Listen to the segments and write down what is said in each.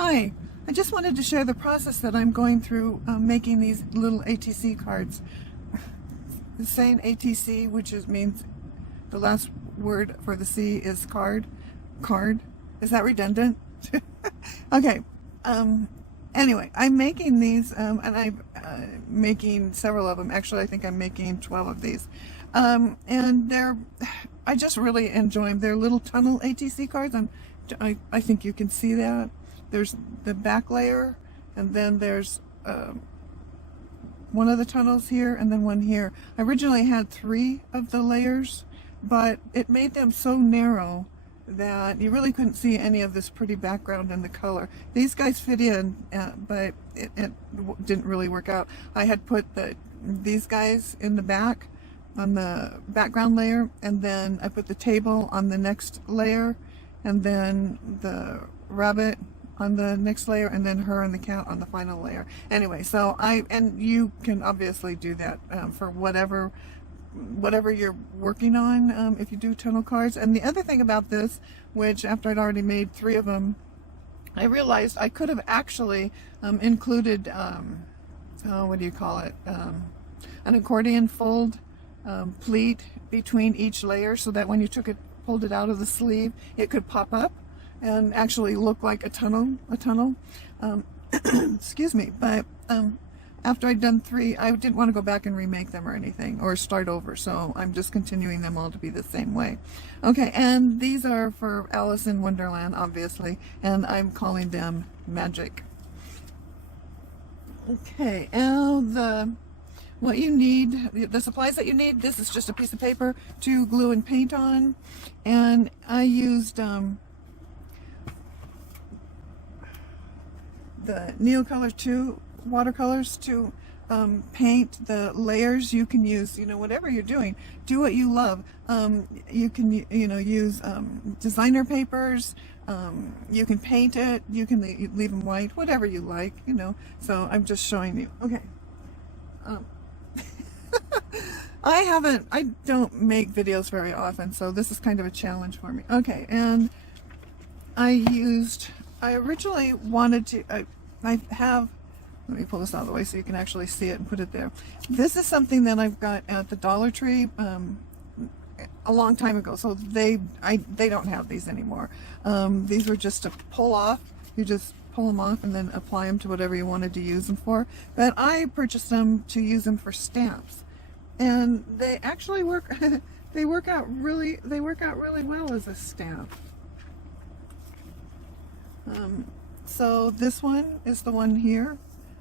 Hi, I just wanted to share the process that I'm going through making these little ATC cards. The saying ATC, which means the last word for the C is card. Card. Is that redundant? Okay. Anyway, I'm making these, and I'm making several of them. Actually, I think I'm making 12 of these. And I just really enjoy them. They're little tunnel ATC cards. I think you can see that. There's the back layer, and then there's one of the tunnels here, and then one here. I originally had 3 of the layers, but it made them so narrow that you really couldn't see any of this pretty background and the color. These guys fit in, but it didn't really work out. I had put these guys in the back on the background layer, and then I put the table on the next layer, and then the rabbit on the next layer, and then her and the cat on the final layer. Anyway, so and you can obviously do that for whatever you're working on if you do tunnel cards. And the other thing about this, which after I'd already made 3 of them, I realized I could have actually included what do you call it, an accordion fold pleat between each layer, so that when you pulled it out of the sleeve, it could pop up and actually look like a tunnel. Excuse me. But after I'd done 3, I didn't want to go back and remake them or anything, or start over, so I'm just continuing them all to be the same way. Okay, and these are for Alice in Wonderland, obviously, and I'm calling them Magic. Okay, now what you need, the supplies that you need, this is just a piece of paper to glue and paint on, and I used the Neocolor 2 watercolors to paint the layers. You can use, whatever you're doing, do what you love. You can, use designer papers. You can paint it. You can leave them white, whatever you like, So I'm just showing you. Okay. I don't make videos very often, so this is kind of a challenge for me. Okay, and I originally wanted to, let me pull this out of the way so you can actually see it and put it there. This is something that I've got at the Dollar Tree a long time ago, so they don't have these anymore. These were just to pull off. You just pull them off and then apply them to whatever you wanted to use them for. But I purchased them to use them for stamps, and they actually work. They work out really well as a stamp. So this one is the one here.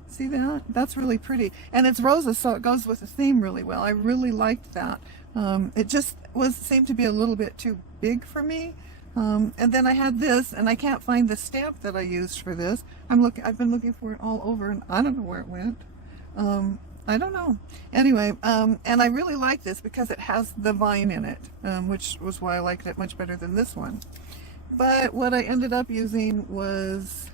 See that? That's really pretty. And it's roses, so it goes with the theme really well. I really liked that. It just seemed to be a little bit too big for me. And then I had this, and I can't find the stamp that I used for this. I've been looking for it all over, and I don't know where it went. I don't know. Anyway, and I really like this because it has the vine in it, which was why I liked it much better than this one. But what I ended up using was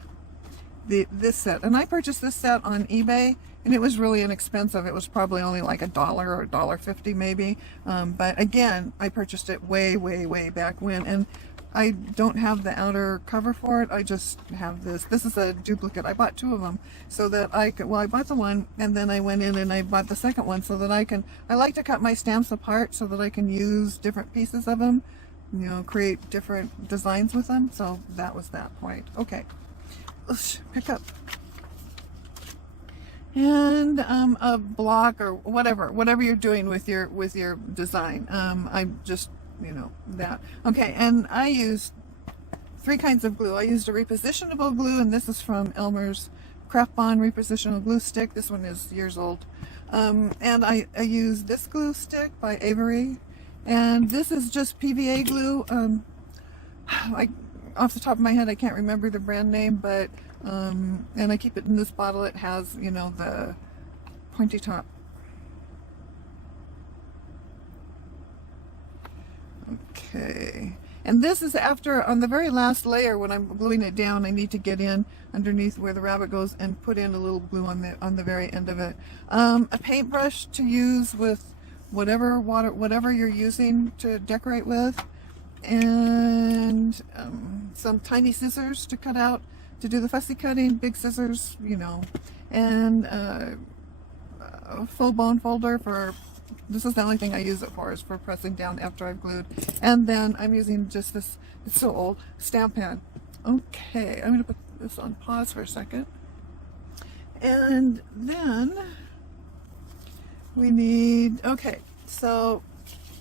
this set, and I purchased this set on eBay, and it was really inexpensive. It was probably only like $1 or $1.50 maybe. But again, I purchased it way back when, and I don't have the outer cover for it. I just have this. This is a duplicate. I bought 2 of them so that I could, I bought the one, and then I went in and I bought the second one so that I like to cut my stamps apart so that I can use different pieces of them, create different designs with them. So that was that point. Okay, let's pick up. And a block or whatever you're doing with your design. I just, that. Okay, and I used 3 kinds of glue. I used a repositionable glue, and this is from Elmer's Craft Bond repositionable glue stick. This one is years old. And I used this glue stick by Avery, and this is just PVA glue. Off the top of my head, I can't remember the brand name, but and I keep it in this bottle. It has, the pointy top. Okay, and this is after, on the very last layer, when I'm gluing it down, I need to get in underneath where the rabbit goes and put in a little glue on the very end of it. A paintbrush to use with whatever you're using to decorate with, and some tiny scissors to cut out to do the fussy cutting, big scissors, you know, and a full bone folder for, this is the only thing I use it for, is for pressing down after I've glued. And then I'm using just this, it's so old, stamp pen. Okay, I'm going to put this on pause for a second. And then we need, okay, so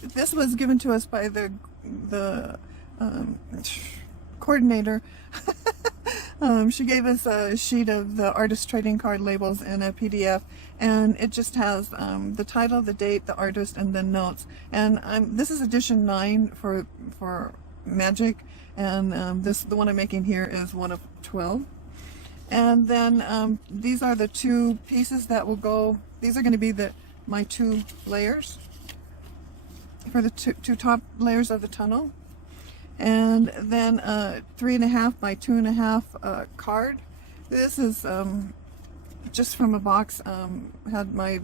this was given to us by the coordinator. She gave us a sheet of the artist trading card labels in a PDF, and it just has the title, the date, the artist, and then notes. And this is edition 9 for Magic, and the one I'm making here is one of 12. And then these are the 2 pieces that will go. These are going to be my 2 layers for the two top layers of the tunnel. And then 3.5 by 2.5 card. This is just from a box, had my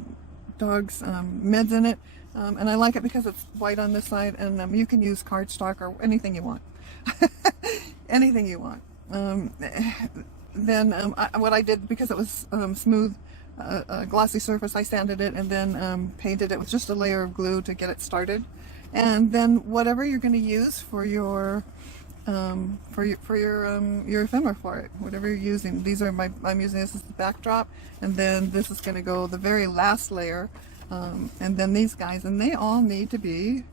dog's meds in it, and I like it because it's white on this side, and you can use cardstock or anything you want. Anything you want. Then what I did, because it was smooth, a glossy surface, I sanded it and then painted it with just a layer of glue to get it started. And then whatever you're going to use for your ephemera for it, whatever you're using. These are I'm using this as the backdrop, and then this is going to go the very last layer, and then these guys, and they all need to be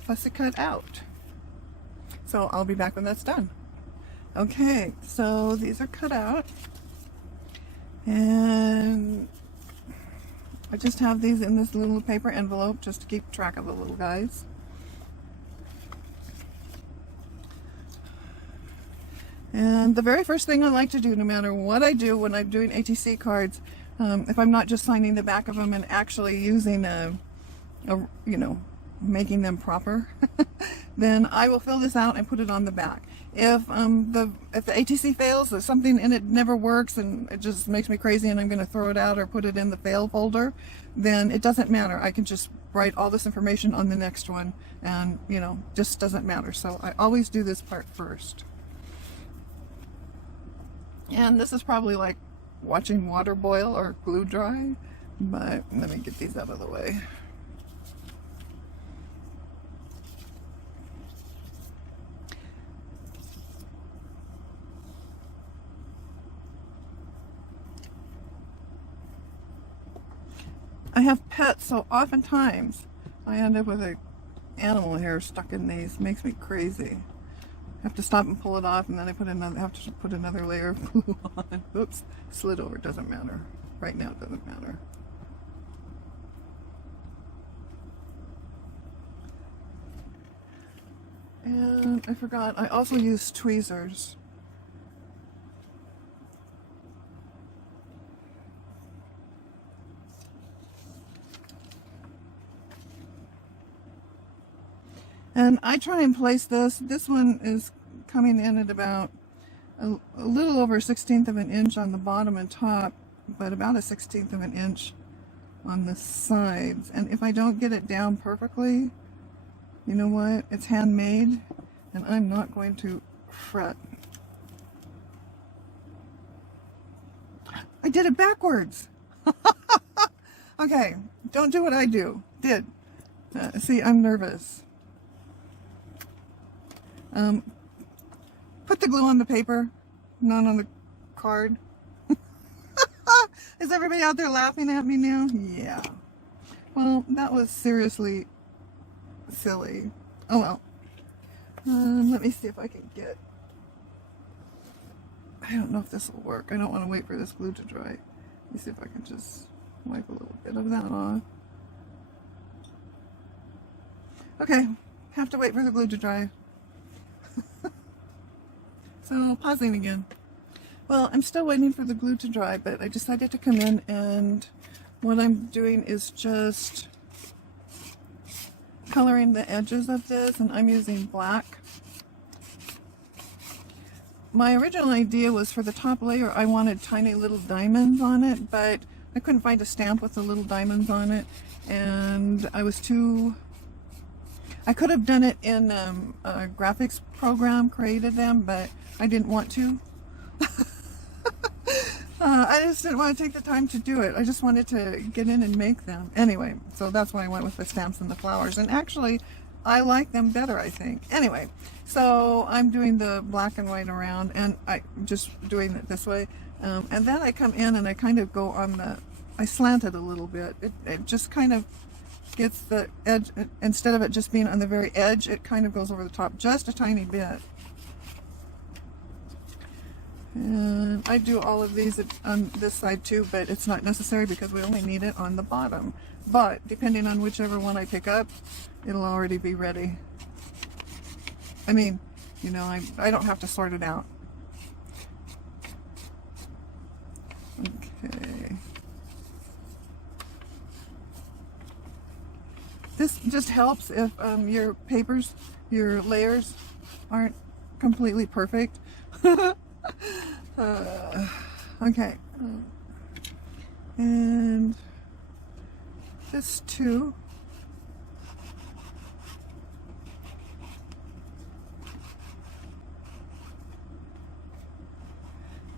fussy cut out. So I'll be back when that's done. Okay, so these are cut out, and I just have these in this little paper envelope just to keep track of the little guys. And the very first thing I like to do, no matter what I do when I'm doing ATC cards, if I'm not just signing the back of them and actually using you know, making them proper, then I will fill this out and put it on the back. If the ATC fails, there's something in it never works and it just makes me crazy and I'm going to throw it out or put it in the fail folder, then it doesn't matter. I can just write all this information on the next one, and you know, just doesn't matter. So I always do this part first. And this is probably like watching water boil or glue dry, but let me get these out of the way. I have pets, so oftentimes I end up with an animal hair stuck in these. Makes me crazy. I have to stop and pull it off, and then I have to put another layer of glue on. Oops, slid over. Doesn't matter. Right now it doesn't matter. And I forgot, I also use tweezers. And I try and place this. This one is coming in at about a little over 1/16 of an inch on the bottom and top, but about a 1/16 of an inch on the sides. And if I don't get it down perfectly, you know what? It's handmade, and I'm not going to fret. I did it backwards. Okay, don't do what I did. See, I'm nervous. Put the glue on the paper, not on the card. Is everybody out there laughing at me now? Yeah. Well, that was seriously silly. Oh well. Let me see if I can get... I don't know if this will work. I don't want to wait for this glue to dry. Let me see if I can just wipe a little bit of that off. Okay, have to wait for the glue to dry. So, pausing again. Well, I'm still waiting for the glue to dry, but I decided to come in, and what I'm doing is just coloring the edges of this, and I'm using black. My original idea was for the top layer I wanted tiny little diamonds on it, but I couldn't find a stamp with the little diamonds on it, and I could have done it in a graphics program, created them, but I didn't want to. I just didn't want to take the time to do it. I just wanted to get in and make them. Anyway, so that's why I went with the stamps and the flowers. And actually, I like them better, I think. Anyway, so I'm doing the black and white around, and I just doing it this way. And then I come in and I kind of go on I slant it a little bit. It just kind of gets the edge, instead of it just being on the very edge, it kind of goes over the top just a tiny bit. And I do all of these on this side too, but it's not necessary because we only need it on the bottom. But depending on whichever one I pick up, it'll already be ready. I mean, you know, I don't have to sort it out. Okay. This just helps if your papers, your layers aren't completely perfect. Okay, and this too.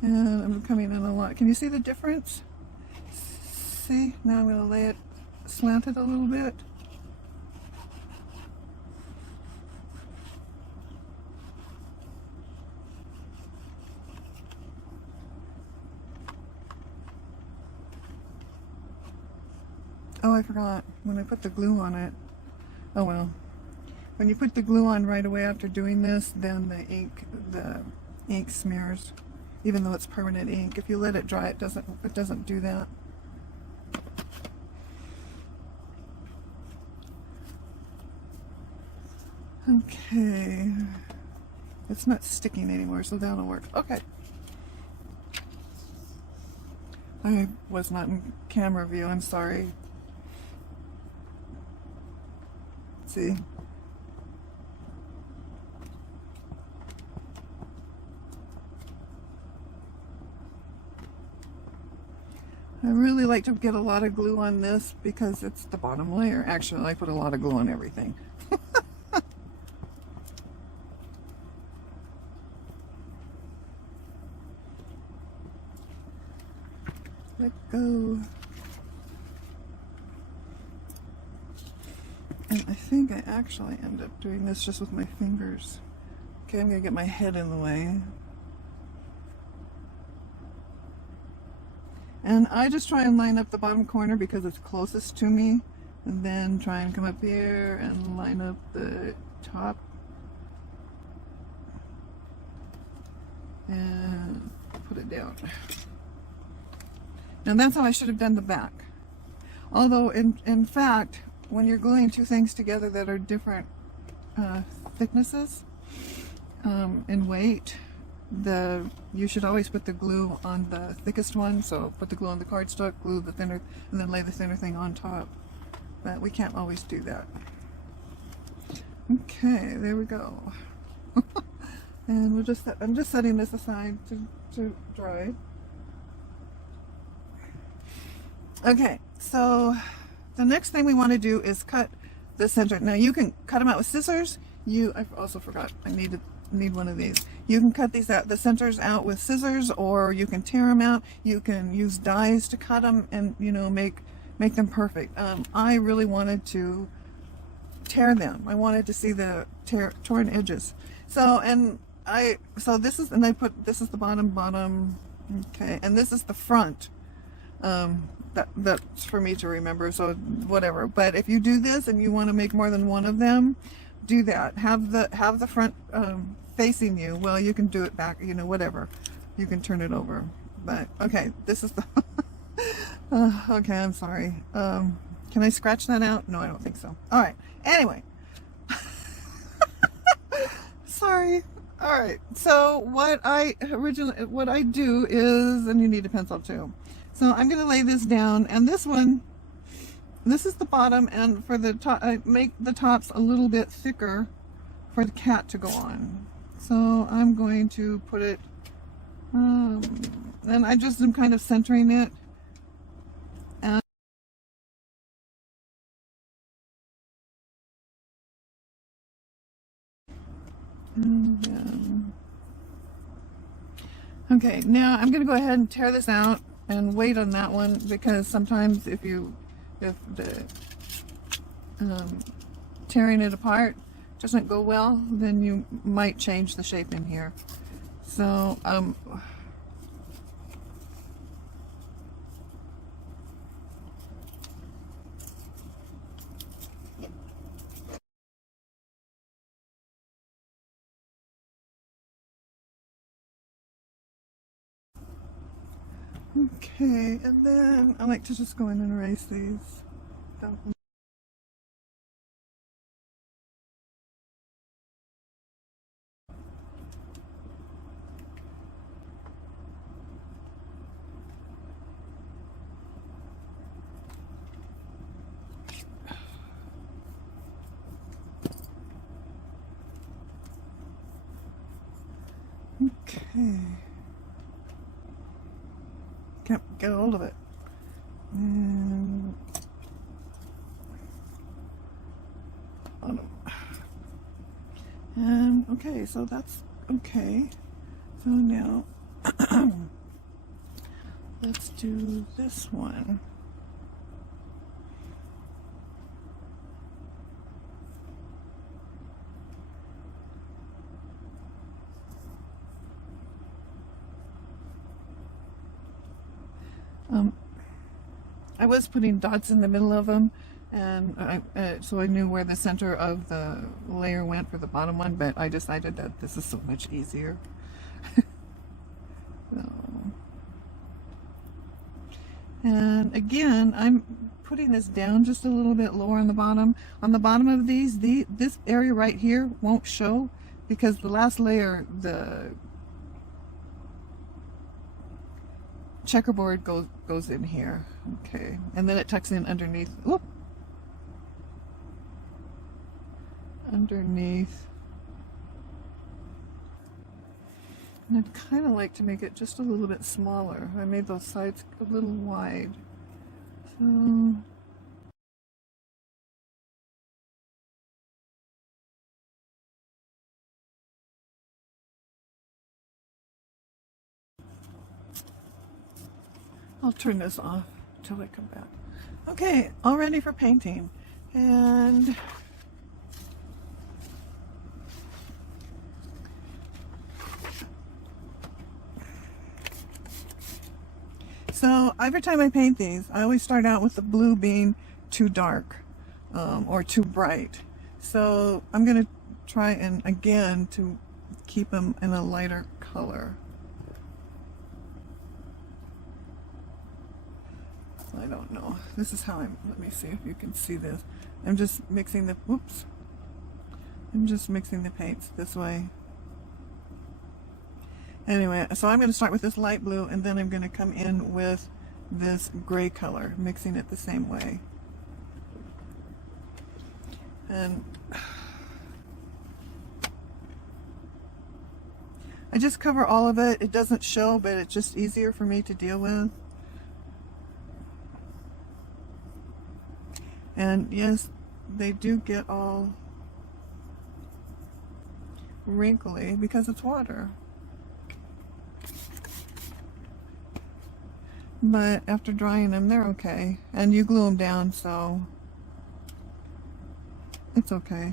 And I'm coming in a lot. Can you see the difference? See, now I'm going to lay it slanted a little bit. Oh, I forgot when I put the glue on it. Oh well. When you put the glue on right away after doing this, then the ink smears, even though it's permanent ink. If you let it dry, it doesn't do that. Okay. It's not sticking anymore, so that'll work. Okay. I was not in camera view, I'm sorry. See. I really like to get a lot of glue on this because it's the bottom layer. Actually, I put a lot of glue on everything. Let go. And I think I actually end up doing this just with my fingers. Okay, I'm going to get my head in the way. And I just try and line up the bottom corner because it's closest to me. And then try and come up here and line up the top. And put it down. And that's how I should have done the back. Although, in fact, when you're gluing two things together that are different thicknesses in weight, you should always put the glue on the thickest one. So put the glue on the cardstock, glue the thinner, and then lay the thinner thing on top. But we can't always do that. Okay, there we go. And we'll I'm just setting this aside to dry. Okay, so the next thing we want to do is cut the center. Now you can cut them out with scissors. I also forgot I need one of these. You can cut these out, the centers out with scissors, or you can tear them out. You can use dies to cut them and, you know, make them perfect. I really wanted to tear them. I wanted to see the torn edges. So this is the bottom. Okay, and this is the front. That's for me to remember, so whatever. But if you do this and you want to make more than one of them, do that. Have the front facing you. Well, you can do it back, you know, whatever. You can turn it over. But okay, this is the okay, I'm sorry. Can I scratch that out? No, I don't think so. All right. Anyway. Sorry. All right. So what I do is, and you need a pencil too. So I'm going to lay this down, and this is the bottom, and for the top, I make the tops a little bit thicker for the cat to go on. So I'm going to put it, and I just am kind of centering it. And then, Okay, now I'm going to go ahead and tear this out and wait on that one, because sometimes if the tearing it apart doesn't go well, then you might change the shape in here. So okay, and then I like to just go in and erase these. Okay. Can't get a hold of it. And okay, so that's okay. So now let's do this one. I was putting dots in the middle of them, and so I knew where the center of the layer went for the bottom one, but I decided that this is so much easier. So, and again, I'm putting this down just a little bit lower on the bottom. On the bottom of these, this area right here won't show, because the last layer, the checkerboard goes in here. Okay, and then it tucks in underneath. Whoop. Underneath. And I'd kind of like to make it just a little bit smaller. I made those sides a little wide. So I'll turn this off till I come back. Okay, all ready for painting. And so every time I paint these, I always start out with the blue being too dark or too bright. So I'm going to try and again to keep them in a lighter color. I don't know. This is how let me see if you can see this. I'm just mixing the, whoops. I'm just mixing the paints this way. Anyway, so I'm going to start with this light blue, and then I'm going to come in with this gray color, mixing it the same way. And I just cover all of it. It doesn't show, but it's just easier for me to deal with. And yes, they do get all wrinkly because it's water. But after drying them, they're okay. And you glue them down, so it's okay.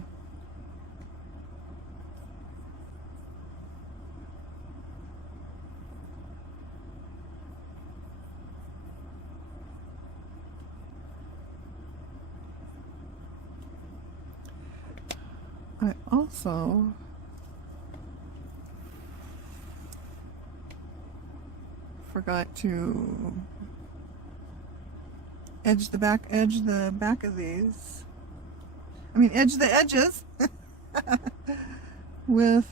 I also forgot to edge the back of these. I mean, edge the edges with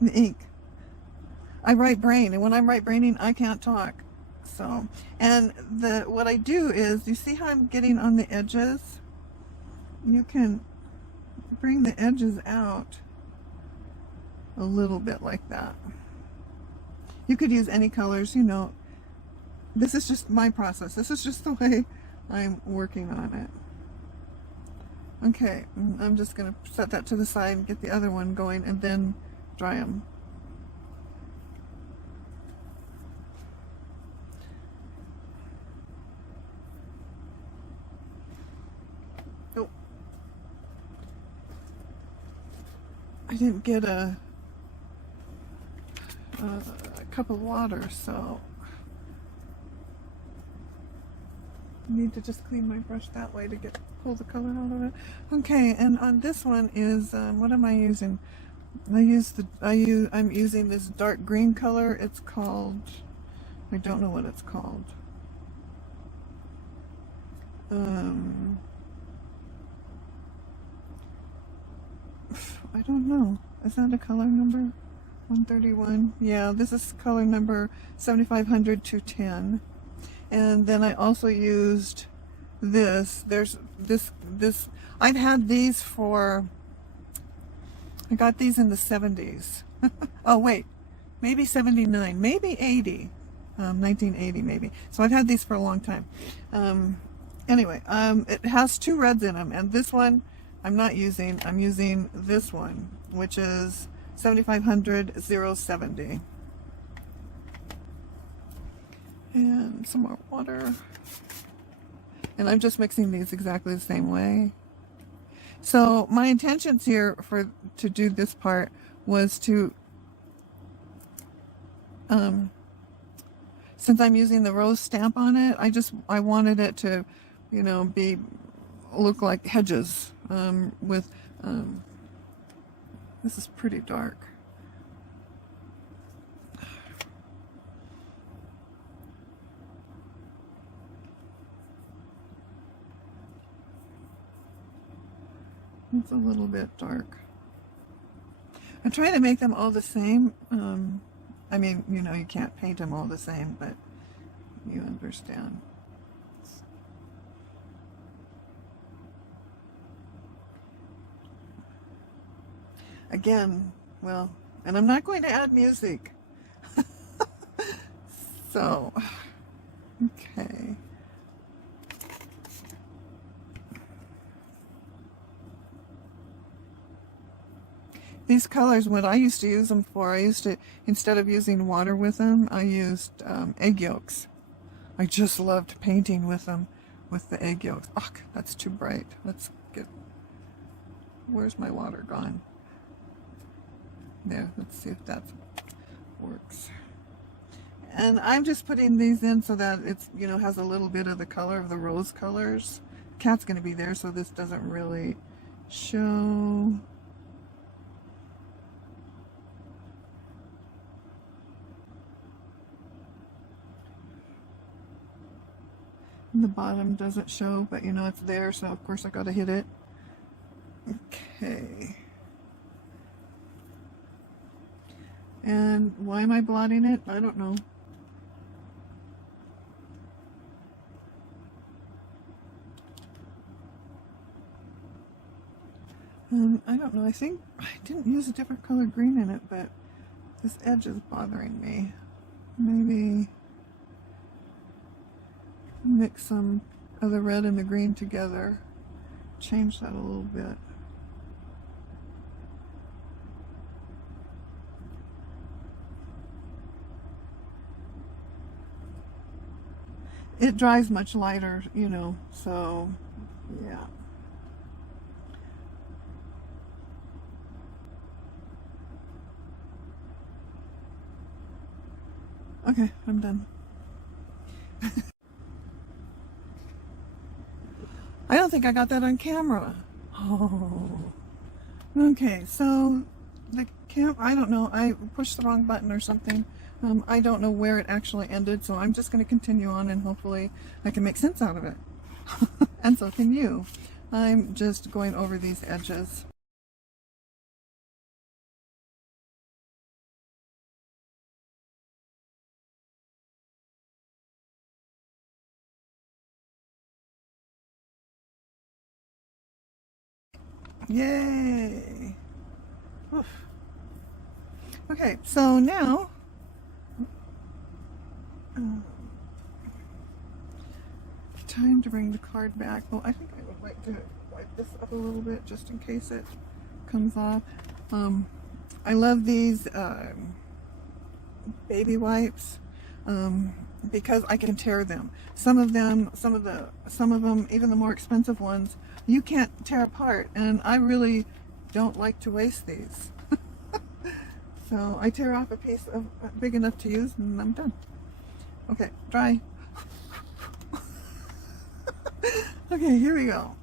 the ink. I write brain, and when I'm right braining, I can't talk. So, and what I do is, you see how I'm getting on the edges? You can bring the edges out a little bit like that. You could use any colors, you know. This is just my process. This is just the way I'm working on it. Okay, I'm just going to set that to the side and get the other one going and then dry them. Oh, I didn't get a cup of water, so I need to just clean my brush that way to pull the color out of it. Okay, and on this one is what am I using? I'm using this dark green color. It's called, I don't know what it's called. I don't know. Is that a color number? 131. Yeah, this is color number 7500 210. And then I also used this. There's this. I've had these for. I got these in the 70s. Oh wait, maybe 79, maybe 80, 1980 maybe. So I've had these for a long time. Anyway, it has two reds in them, and this one I'm not using. I'm using this one, which is 7500 070. And some more water. And I'm just mixing these exactly the same way. So my intentions here to do this part was to, since I'm using the rose stamp on it, I wanted it to, you know, look like hedges with, this is pretty dark. It's a little bit dark. I'm trying to make them all the same. I mean, you know, you can't paint them all the same, but you understand. Again, well, and I'm not going to add music. So, okay. These colors, what I used to use them for, instead of using water with them, I used egg yolks. I just loved painting with them, with the egg yolks. Oh, that's too bright. Where's my water gone? There, let's see if that works. And I'm just putting these in so that it's, you know, has a little bit of the color of the rose colors. Cat's going to be there, so this doesn't really show. And the bottom doesn't show, but you know it's there, so of course I gotta hit it. Okay. And why am I blotting it? I don't know. I don't know. I think I didn't use a different color green in it, but this edge is bothering me. Maybe mix some of the red and the green together. Change that a little bit. It dries much lighter, you know, so yeah. Okay, I'm done. I don't think I got that on camera. Oh. Okay, so I don't know, I pushed the wrong button or something. I don't know where it actually ended, so I'm just going to continue on and hopefully I can make sense out of it. And so can you. I'm just going over these edges. Yay! Oof. Okay, so now time to bring the card back. Well, I think I would like to wipe this up a little bit just in case it comes off. I love these baby wipes because I can tear them. Some of them, even the more expensive ones, you can't tear apart, and I really don't like to waste these. So I tear off a piece of big enough to use, and I'm done. Okay, dry. Okay, here we go.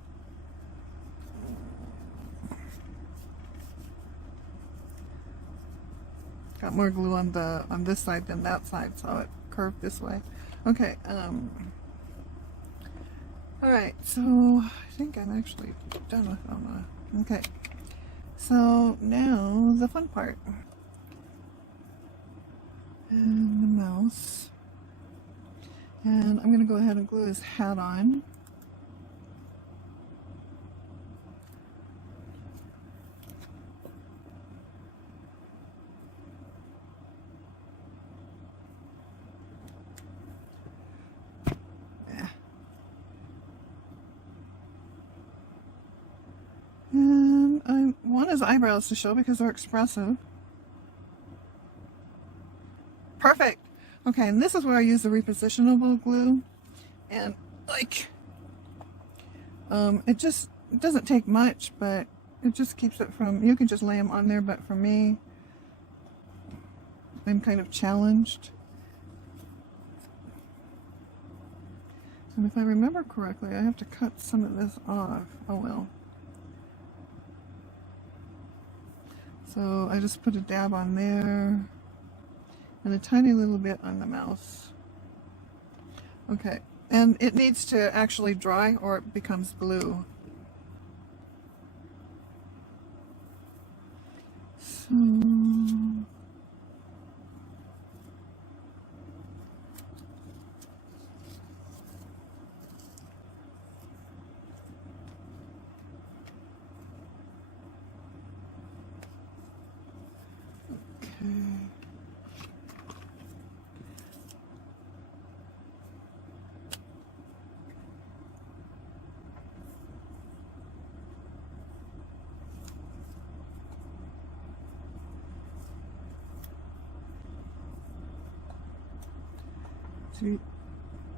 Got more glue on this side than that side, so it curved this way. Okay, all right, so I think I'm actually done with them. Okay, so now the fun part. And the mouse. And I'm going to go ahead and glue his hat on. And I want his eyebrows to show because they're expressive. Perfect. Okay, and this is where I use the repositionable glue, and like, it doesn't take much, but it just keeps it from, you can just lay them on there, but for me, I'm kind of challenged. And if I remember correctly, I have to cut some of this off. Oh well. So I just put a dab on there. And a tiny little bit on the mouse. Okay, and it needs to actually dry or it becomes glue. So okay.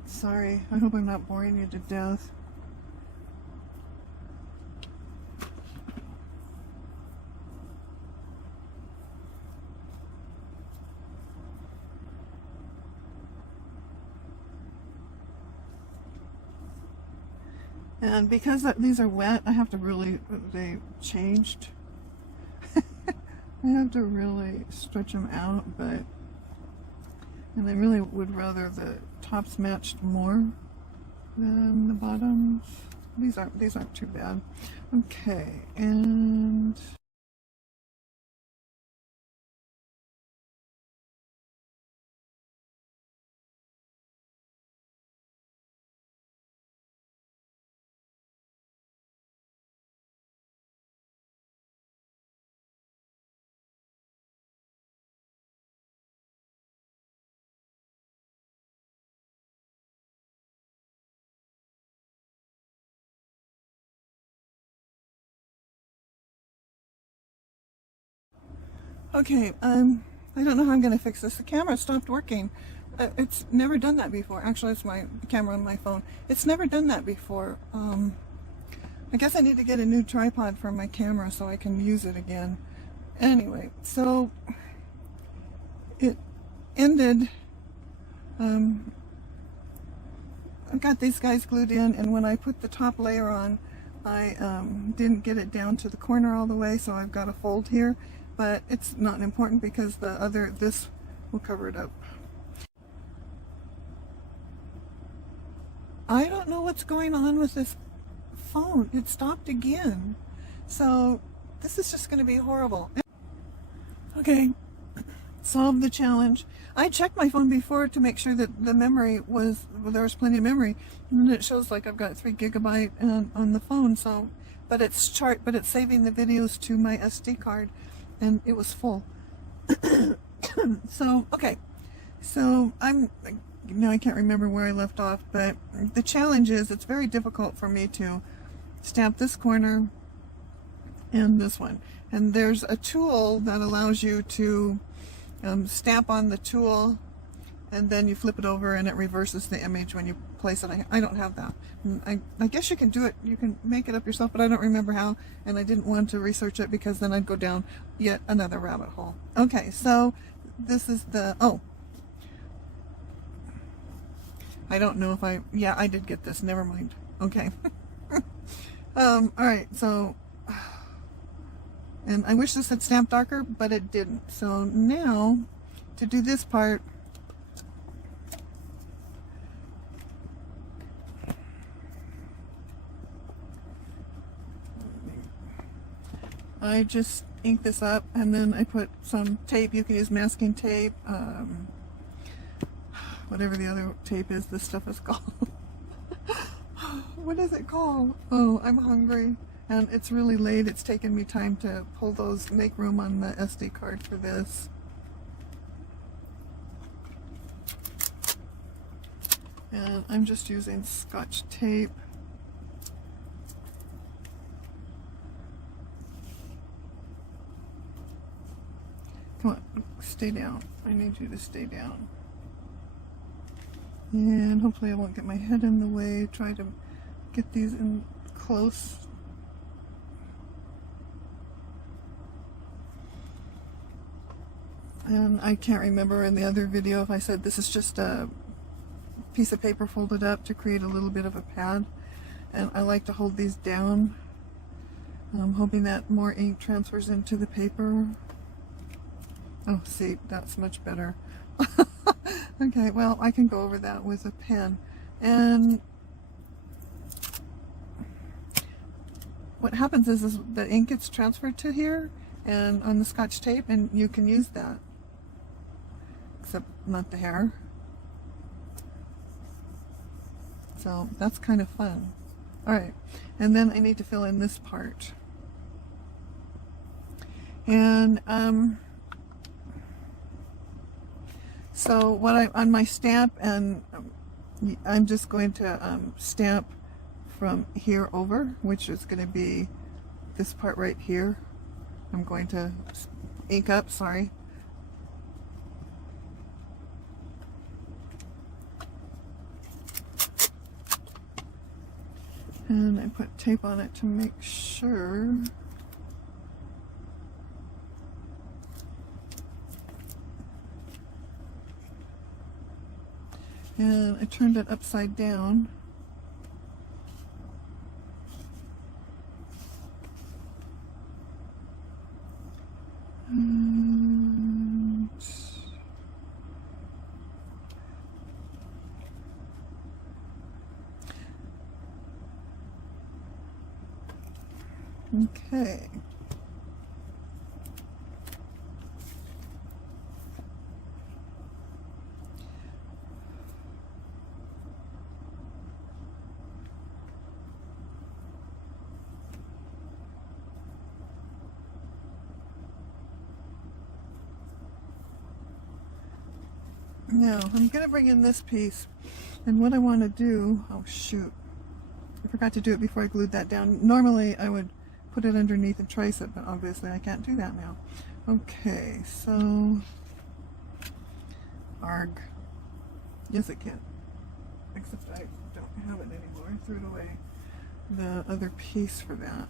Sorry, I hope I'm not boring you to death. And because these are wet, I have to really, they changed. I have to really stretch them out, and I really would rather the tops matched more than the bottoms. These aren't too bad. Okay, and okay, I don't know how I'm going to fix this. The camera stopped working. It's never done that before. Actually, it's my camera on my phone. It's never done that before. I guess I need to get a new tripod for my camera so I can use it again. Anyway, so it ended. I've got these guys glued in, and when I put the top layer on, I didn't get it down to the corner all the way, so I've got a fold here. But it's not important because this will cover it up. I don't know what's going on with this phone. It stopped again. So this is just going to be horrible. Okay, solved the challenge. I checked my phone before to make sure that the memory was, well, there was plenty of memory, and it shows like I've got 3 GB on the phone. So, but it's saving the videos to my SD card. And it was full. So, okay. So, now I can't remember where I left off, but the challenge is it's very difficult for me to stamp this corner and this one. And there's a tool that allows you to stamp on the tool, and then you flip it over and it reverses the image when you place it. I don't have that. I guess you can do it, you can make it up yourself, but I don't remember how, and I didn't want to research it because then I'd go down yet another rabbit hole. Okay, so this is the, oh, I don't know if yeah, I did get this, never mind. Okay. Alright, so, and I wish this had stamped darker, but it didn't. So now, to do this part, I just ink this up, and then I put some tape. You can use masking tape, whatever the other tape is. This stuff is called. What is it called? Oh, I'm hungry, and it's really late. It's taken me time to pull those, make room on the SD card for this. And I'm just using Scotch tape. Come on, stay down. I need you to stay down. And hopefully I won't get my head in the way. Try to get these in close. And I can't remember in the other video if I said this is just a piece of paper folded up to create a little bit of a pad. And I like to hold these down. I'm hoping that more ink transfers into the paper. Oh, see, that's much better. Okay, well, I can go over that with a pen. And what happens is the ink gets transferred to here and on the Scotch tape, and you can use that. Except not the hair. So that's kind of fun. Alright, and then I need to fill in this part. And so what on my stamp, and I'm just going to stamp from here over, which is going to be this part right here. I'm going to ink up, sorry. And I put tape on it to make sure. And I turned it upside down. And okay. Now, I'm going to bring in this piece, and what I want to do, oh shoot, I forgot to do it before I glued that down. Normally I would put it underneath and trace it, but obviously I can't do that now. Okay, so, arg, yes I can, except I don't have it anymore, I threw it away, the other piece for that.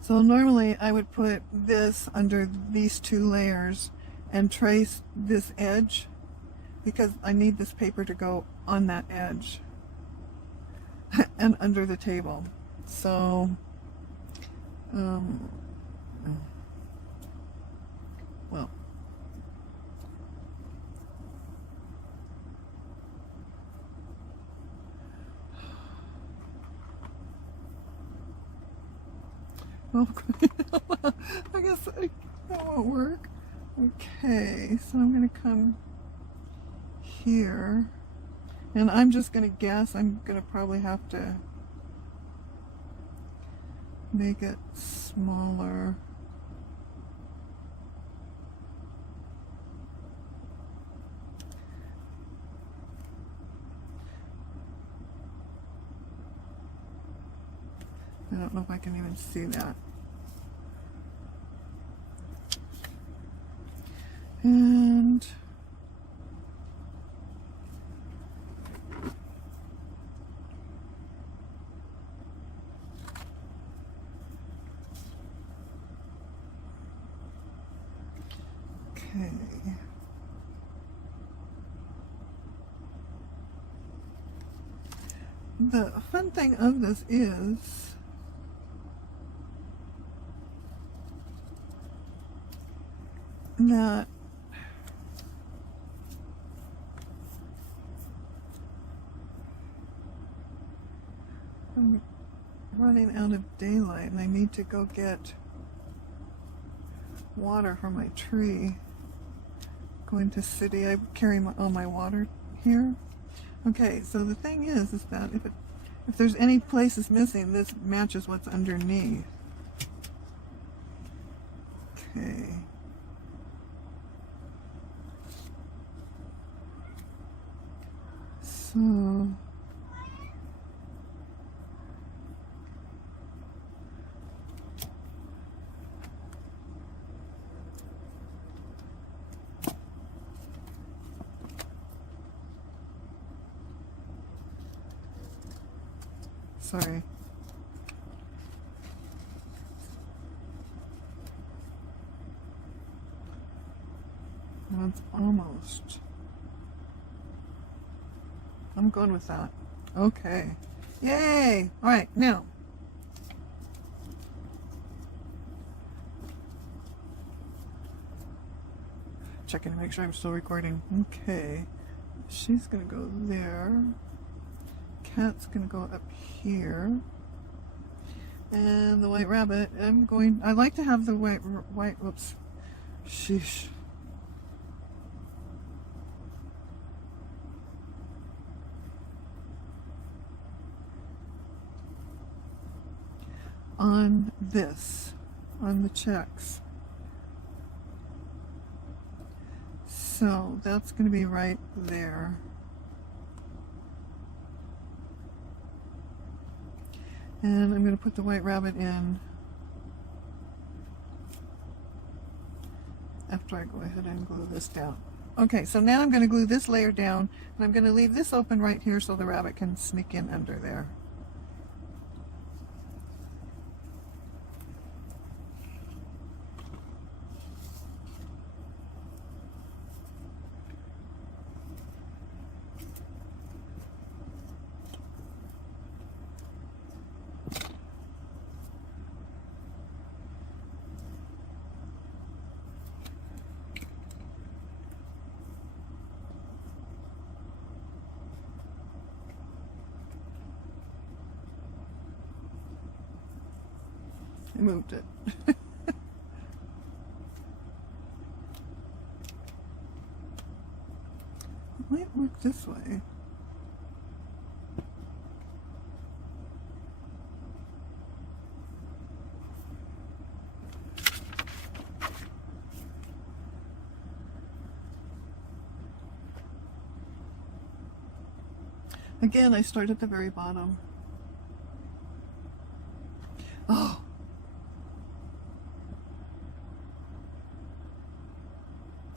So normally I would put this under these two layers and trace this edge because I need this paper to go on that edge and under the table. So, well, I guess that won't work. Okay, so I'm going to come here. And I'm just going to guess, I'm going to probably have to make it smaller. I don't know if I can even see that. And okay. The fun thing of this is that I'm running out of daylight and I need to go get water for my tree. Going to city, I carry all my water here. Okay, so the thing is that if there's any places missing, this matches what's underneath. Okay. So sorry. That's almost. I'm going with that. Okay. Yay! All right, now. Checking to make sure I'm still recording. Okay. She's going to go there. Cat's going to go up here. And the white rabbit, I like to have the whoops. Sheesh. On the checks. So that's going to be right there. And I'm going to put the white rabbit in after I go ahead and glue this down. Okay, so now I'm going to glue this layer down, and I'm going to leave this open right here so the rabbit can sneak in under there. I moved it. It might work this way. Again, I start at the very bottom. Oh!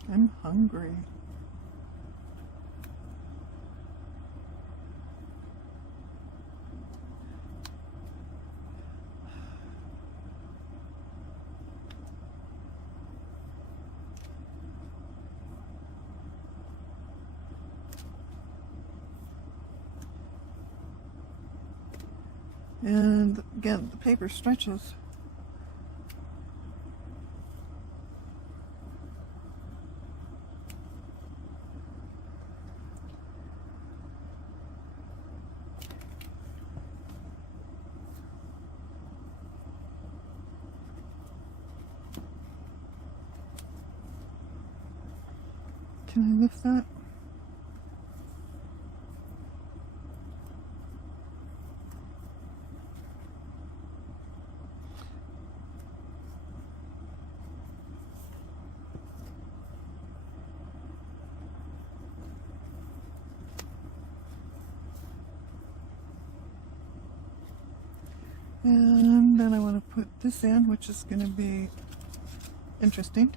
I'm hungry. And again, the paper stretches. Can I lift that? And then I want to put this in, which is going to be interesting.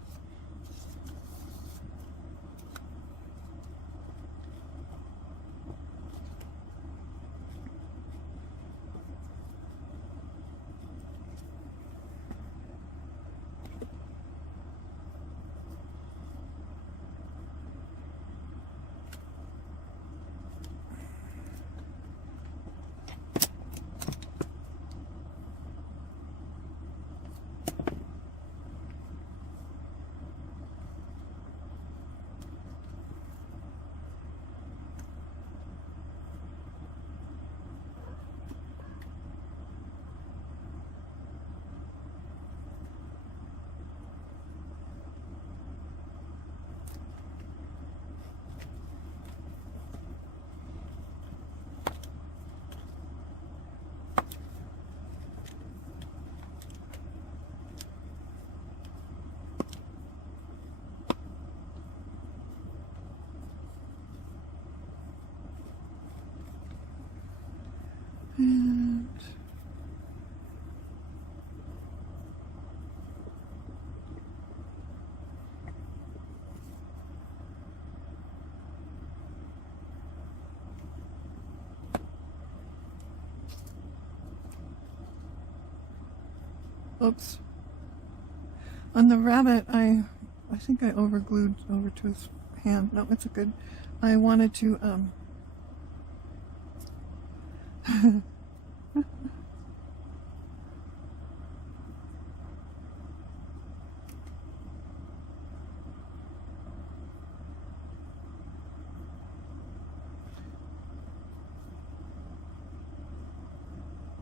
And oops. On the rabbit, I think I overglued over to his hand. No, it's a good. I wanted to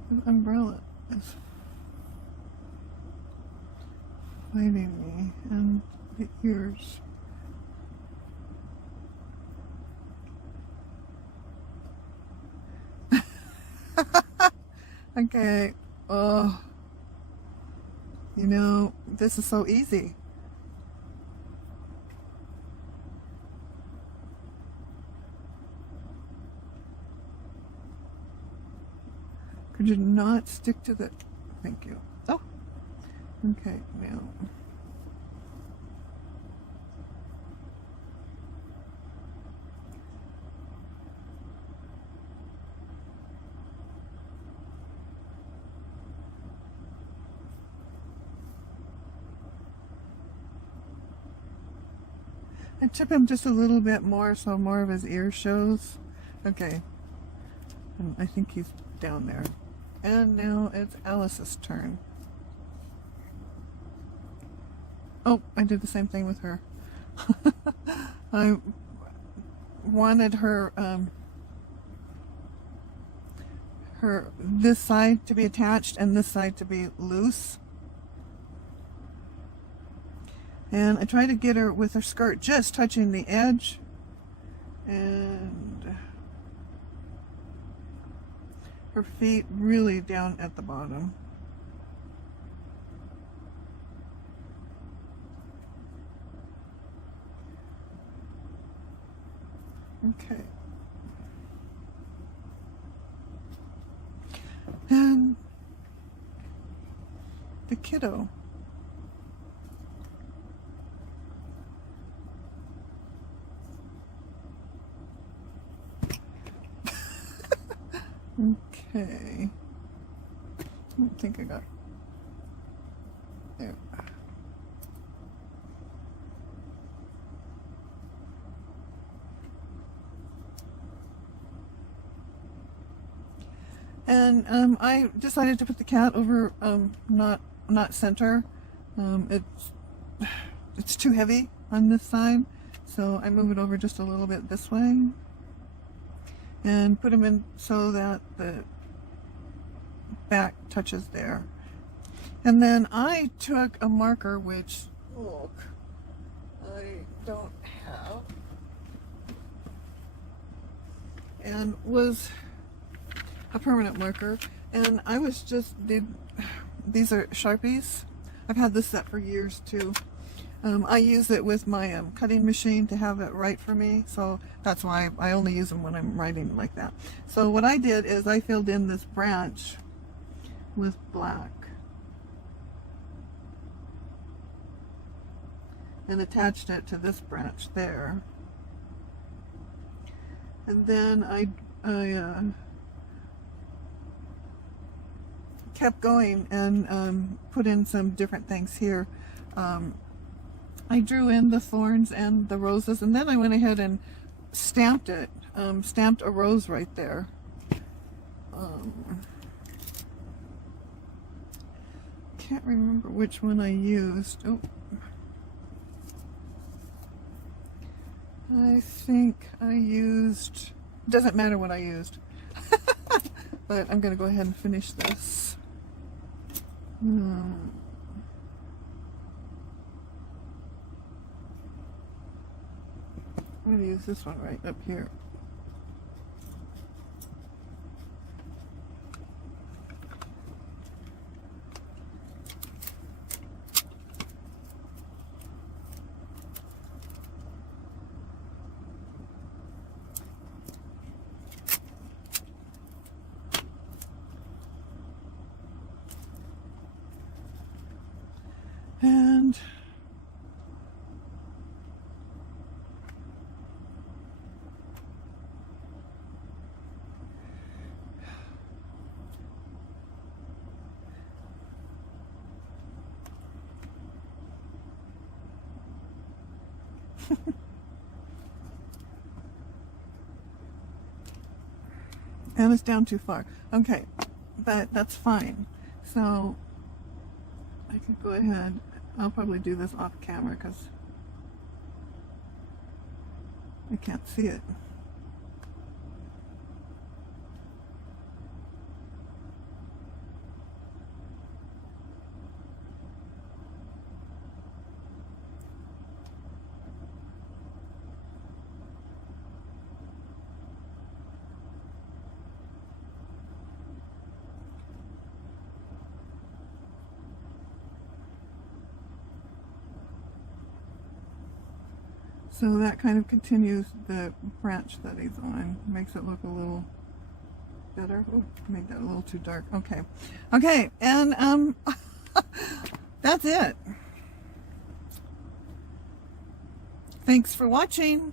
the umbrella is fighting me, and the ears. Okay. Oh, you know, this is so easy. Could you not stick to the... Thank you. Oh, okay, now. I tip him just a little bit more so more of his ear shows. Okay. And I think he's down there. And now it's Alice's turn. Oh, I did the same thing with her. I wanted her this side to be attached and this side to be loose. And I try to get her with her skirt just touching the edge. And her feet really down at the bottom. Okay. And the kiddo. Okay. I don't think I got there. And I decided to put the cat over not center. It's too heavy on this side, so I move it over just a little bit this way. And put them in so that the back touches there. And then I took a marker, which, look, I don't have, and was a permanent marker. And I was just, these are Sharpies. I've had this set for years too. I use it with my cutting machine to have it write for me, so that's why I only use them when I'm writing like that. So what I did is I filled in this branch with black and attached it to this branch there. And then I kept going and put in some different things here. I drew in the thorns and the roses, and then I went ahead and stamped it, stamped a rose right there. Can't remember which one I used. Oh, I think I used, doesn't matter what I used, but I'm going to go ahead and finish this. I'm going to use this one right up here. And and it's down too far. Okay, but that's fine. So I can go ahead. I'll probably do this off camera because I can't see it. So that kind of continues the branch that he's on. Makes it look a little better. Oh, make that a little too dark. Okay. Okay, and that's it. Thanks for watching.